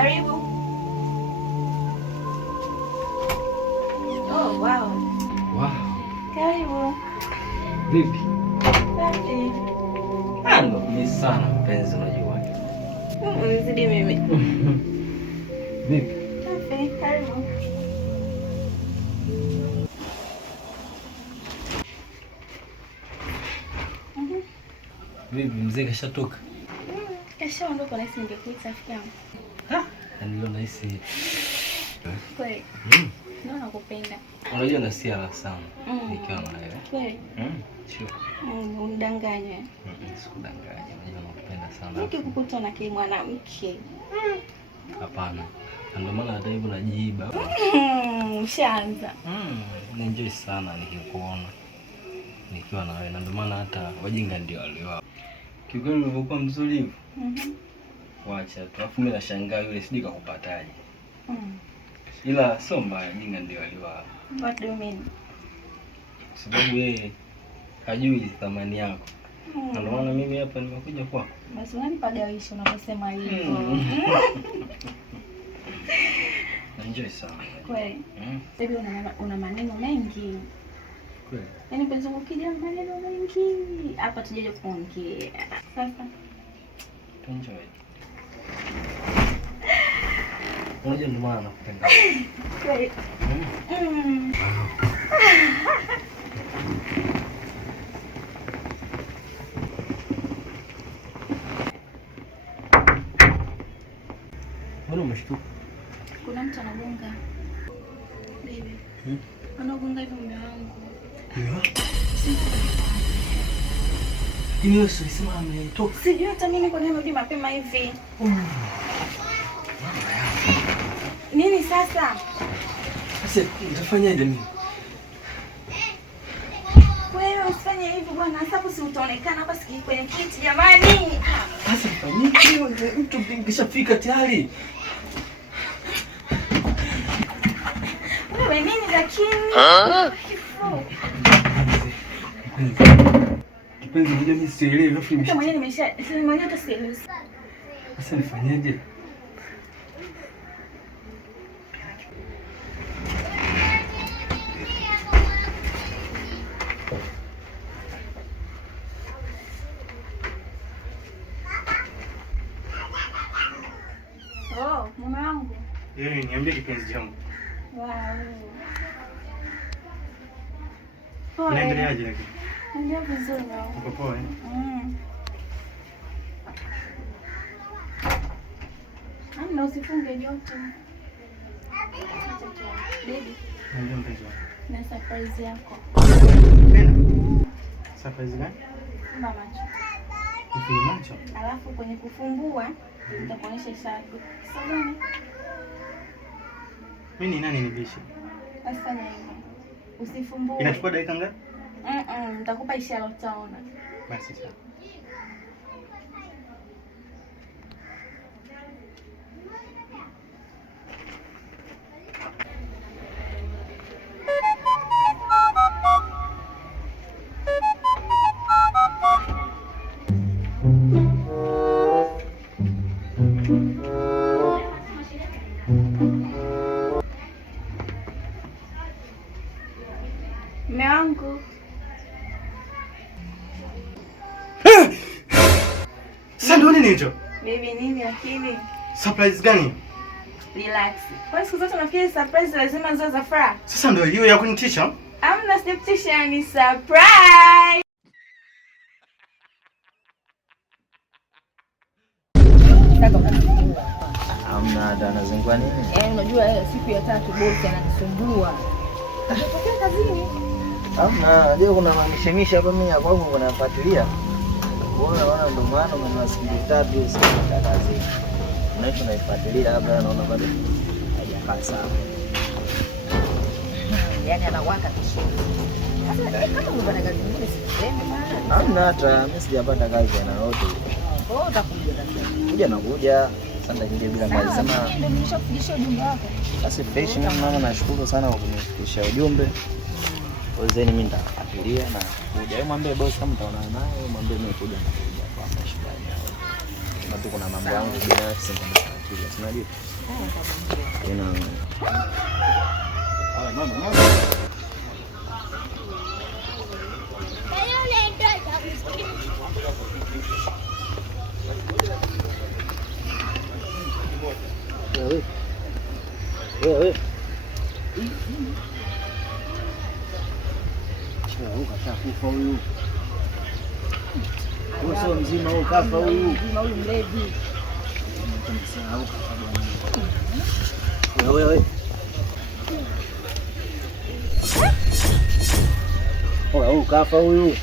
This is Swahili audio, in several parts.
Karibu. Oh, wow. Wow. Karibu. Vipi? Safi. Ni sana mpenzi, unajua. Unizidi mimi. Vipi? Safi, karibu. Vipi, mzee kashatoka? Kashaondoka na sisi ningekuita rafiki yangu. Ndio nahisi. Kweli. Naona nakupenda. Unajua nasikia sana nikiwa na wewe. Kweli. Sure. Unidanganye. Sikudanganya. Unajua nakupenda sana. Nikikukuta na kile mwanamke. Hapana. Ndio maana hata hivyo najiiba. Ushaanza. Naenjoy sana nikikuona nikiwa na wewe. Ndio maana hata wajinga ndio walio. Kiukweli ulivyokuwa mzuri hivyo. Wacha tu. Alafu mimi nashangaa yule sijui kakupataje. Ila sio mbaya, jinga ndio aliwa. What do you mean? Sababu yeye hajui thamani yako. Ndio maana mimi hapa nimekuja kwako. Basi unanipagawisha unaposema hivyo. Enjoy sana. Kweli. Baby una maneno mengi. Kweli. Yaani penzi ukija maneno mengi. Hapa tujeje kuongea. Sasa enjoy. Unajua ndio maana nakupenda. Kweli. Mbona umeshtuka? Kuna mtu anagonga. Baby. Anagonga hivi mume wangu. Ndio. Lakini wewe ulisema ametoka. Sijui hata mimi kwa nini nimerudi mapema hivi. Nini sasa? Sasa nitafanyaje mimi? Wewe usifanye hivi bwana, sasa si utaonekana hapa sikii kwenye kiti jamani. Sasa fanyiki mtu kishafika tayari. Wewe nini lakini? Kipenzi moja mimi sielewi alafu mimi mwenyewe mwenyewe hata sielewi. Sasa nifanyaje? Oh, mume wangu. Niambie kipenzi changu. Wow. Unaendeleaje lakini? Ndio vizuri. Uko poa eh? Ana usifunge joto. Baby. Ndio mpenzi wangu. Na surprise yako. Surprise gani? Fumba macho. Kufungua macho? Alafu kwenye kufungua nitakuonyesha ishara. Sawa? Mimi ni nani nibishi? Usifanye hivyo. Usifumbue. Inachukua dakika ngapi? Nitakupa ishara utaona. Basi sawa. Mume wangu. Sasa ndio nini hicho? Baby nini lakini? Surprise gani? Relax. Kwa siku zote nafikiri surprise lazima ziwe za furaha. Sasa ndio hiyo ya kunitisha? Amna sitisha, ni surprise. Amna hata anazungua nini? Unajua siku ya 3 bosi ananisumbua. Natokea kazini. Amna, leo kuna mamishemisha hapa mimi hapo hapo nafuatilia. Unaona ndo maana mna siku 3 siku ya kazini. Unaishi naifuatilia labda naona bado haijakaa sawa. Yaani anawaka kisuri. Sasa kama unapata kazi nyingine siseme maana. Amna hata mimi sijapata kazi na yote. Utakuja tena. Kuja nakuja. Sasa nje bila kazi sema. Ndio nimeshakufikishia ujumbe wako. Basi fresh mimi mama nashukuru sana kwa kunifikishia ujumbe. Wazeni mimi nitafuatilia na kuja. Wewe mwambie boss kama mtaonana naye, mwambie mimi kuja na kuja kwa mashindano. Na tuko na mambo yangu binafsi ndio nafuatilia. Unajua? Wewe kashakufa huyu. Huyu sio mzima, huyu kafa huyu. Mzima huyu mlevi. Wewe huyu kafa huyu.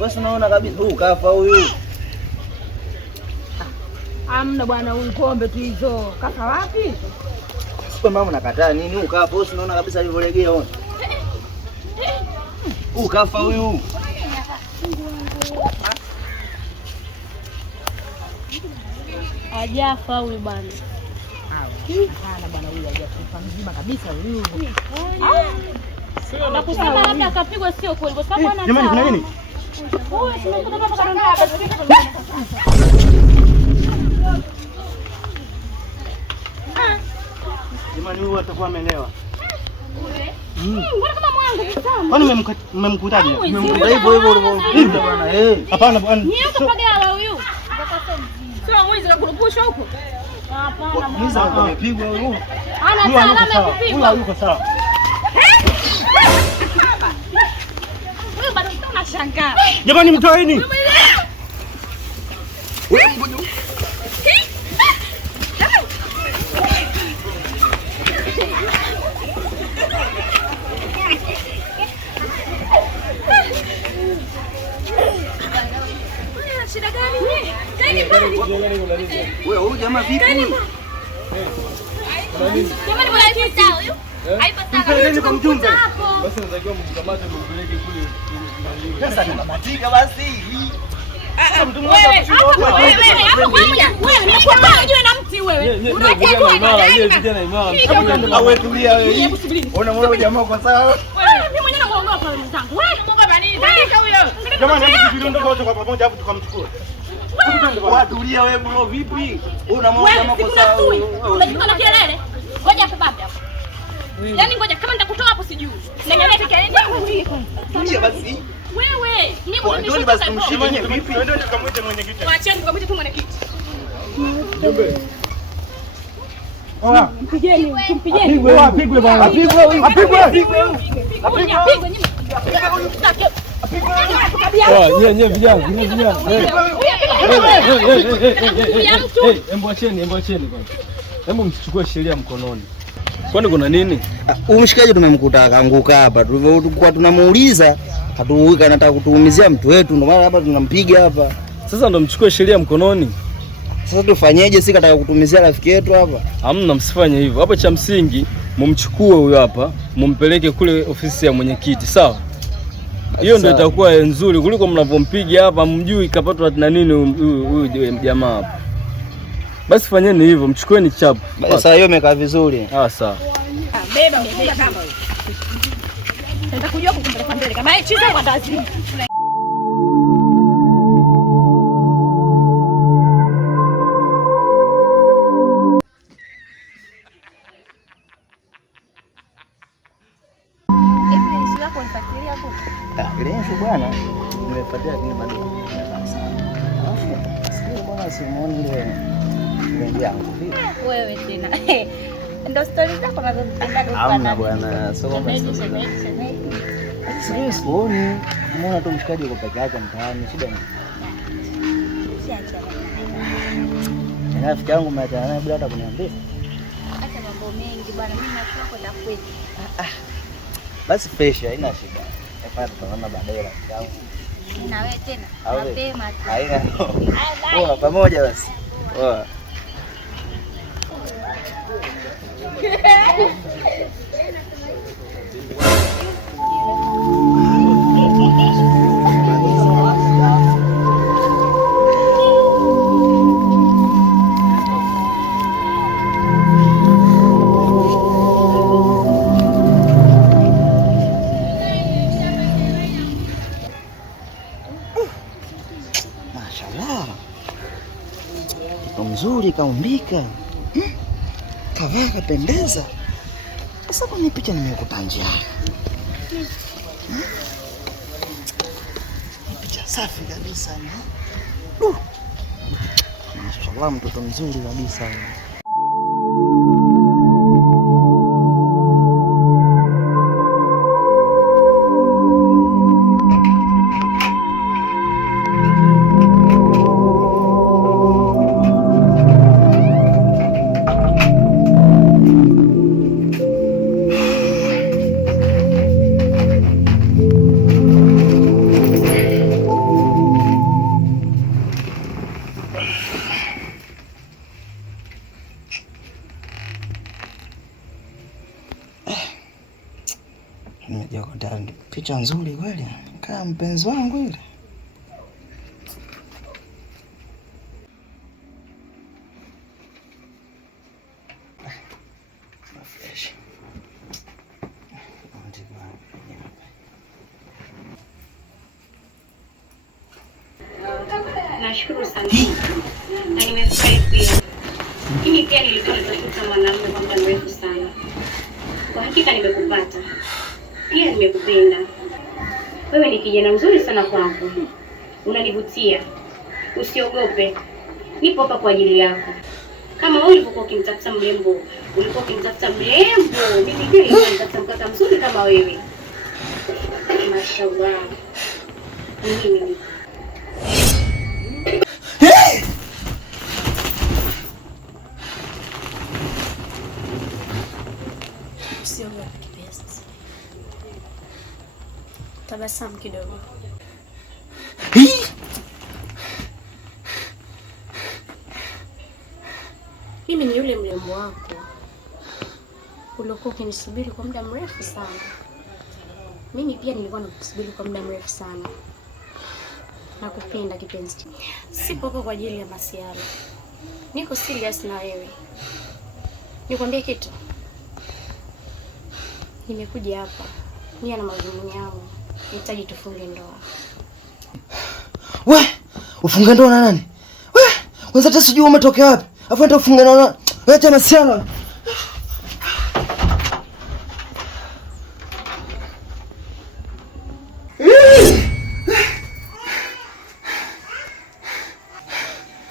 Wewe unaona kabisa huyu kafa huyu. Amna bwana, huyu pombe tu hizo. Kafa wapi? Sio mama, nakataa nini? Huyu kafa, wewe unaona kabisa alivyolegea ona. Huyu kafa huyu. Hajafa huyu bwana. Hapana bwana, huyu hajakufa, mzima kabisa huyu. Sio nakusema labda akapigwa, sio kweli kwa sababu ana. Jamani, kuna nini? Huyu simekuta baba kadondoka. Jamani, huyu atakuwa amelewa. Mbona kama mwangu kitambo? Kwani mmemkutaje? Mmemkuta hivyo hivyo ulivyokuta bwana. Hapana bwana. Ni yuko pagala huyu. Sio mwizi kakurupushwa huko. Hapana. Mwizi amepigwa huyu. Ana alama ya kupigwa. Huyu yuko sawa. Wewe bado unashangaa. Jamani, mtoeni. Shida gani? Kaini bali. Wewe huyu jamaa vipi huyu? Jamani bwana hivi sawa huyu? Haipo sawa. Mpelekeni kwa mjumbe. Basi natakiwa mkamate mpeleke kule. Sasa tunamatika basi. Wewe hapo wewe nimekwambia ujue na mti wewe. Unataka Wewe tulia wewe. Ona mwana jamaa kwa sawa. wewe mimi mwenyewe namuogopa wewe mzangu. Wewe baba nini? Tandika huyo. Jamani, hebu tuondoke wote kwa pamoja hapo tukamchukue. Tulia wewe bro, vipi? Una mwana jamaa kwa sawa. Unajua na kelele. Ngoja hapo baba hapo. Yaani ngoja kama nitakutoa hapo sijui. Niangalie kelele. Tulia basi. Wewe, Ndio basi tumshike vipi? Ndio tukamwite mwenyekiti. Waacheni tukamwite tu mwenyekiti. Oya, Mpigeni, tumpigeni. apigwe bwana. Apigwe huyu. Apigwe. Apigwe nyinyi. Nye vijana. Embo acheni kwanza. Hebu msichukue sheria mkononi. Kwani kuna nini? Umshikaji tumemkuta akaanguka hapa. Tulikuwa tunamuuliza hatuuika, anataka kutuumizia mtu wetu, ndio maana hapa tunampiga hapa. Sasa ndo mchukue sheria mkononi. Sasa tufanyeje? Si kataka kutumizia rafiki yetu hapa. Hamna, msifanye hivyo. Hapa cha msingi mumchukue huyo hapa, mumpeleke kule ofisi ya mwenyekiti, sawa? Hiyo ndio itakuwa nzuri kuliko mnavompiga hapa, mjui kapatwa na nini huyu jamaa hapa. Basi fanyeni hivyo, mchukueni chapu. Sasa hiyo imekaa vizuri. Sawa. Beba kama hiyo. Nataka kujua kukumpeleka mbele kama hichi kwa ndazi. Lenzi bwana, nimefuatia lakini bado sana. Sikia bwana, simuoni ile yangu vipi? Wewe tena. Ndio story zako unazozipenda tu. Hamna bwana, sio kama sio sioni. Muona tu mshikaji yuko peke yake mtaani, shida ni. Na rafiki yangu mmeachana naye bila hata kuniambia. Acha mambo mengi bwana, mimi nakuwa kwetu. Basi fresh, haina shida. Hapa tutaona baadaye rafiki yangu. Na wewe tena mapema tu. Haina. Poa pamoja basi. Poa. Mtoto mzuri kaumbika. Kavaa kapendeza. Sasa kwa nini picha nimekuta njiani? Picha safi kabisa. Mashallah, mtoto mzuri kabisa. Nimejikuta picha nzuri kweli, kama mpenzi wangu ile. Nashukuru sana. Na nimefurahi pia. Mimi pia nilikuwa natafuta mwanamume kwa muda mrefu sana. Kwa hakika nimekupata. Pia nimekupenda. Wewe ni kijana mzuri sana kwangu. Unanivutia. Usiogope. Nipo hapa kwa ajili yako. Kama wewe ulivyokuwa ukimtafuta mrembo, ulikuwa ukimtafuta mrembo. Mimi pia nilikuwa natafuta mkaka mzuri kama wewe. Mashallah. Mimi usiogope kipenzi. Tabasamu kidogo. Mimi ni yule mrembo wako uliokuwa ukinisubiri kwa muda mrefu sana. Mimi pia nilikuwa nakusubiri kwa muda mrefu sana. Nakupenda kipenzi. Sipo kwa ajili ya masiara. Niko serious na wewe. Nikwambie kitu. Nimekuja hapa. Mimi na madhumuni yangu. Nahitaji tufunge ndoa. We, ufunge ndoa na nani? We, kwanza hata sijui umetokea wapi. Afu enda ufunge ndoa. Wewe tena siana.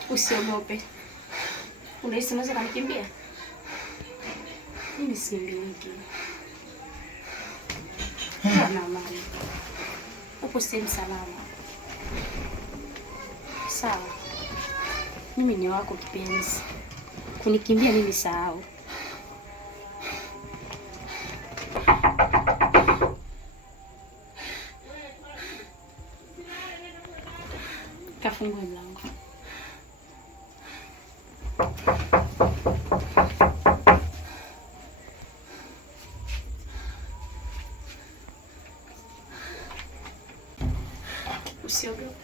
Usiogope. Unahisi unaweza kunikimbia? Mimi simbiliki. Na amani. Upo sehemu salama. Sawa. Mimi ni wako kipenzi. Kunikimbia mimi sahau. Kafungue mlango. Usiogope.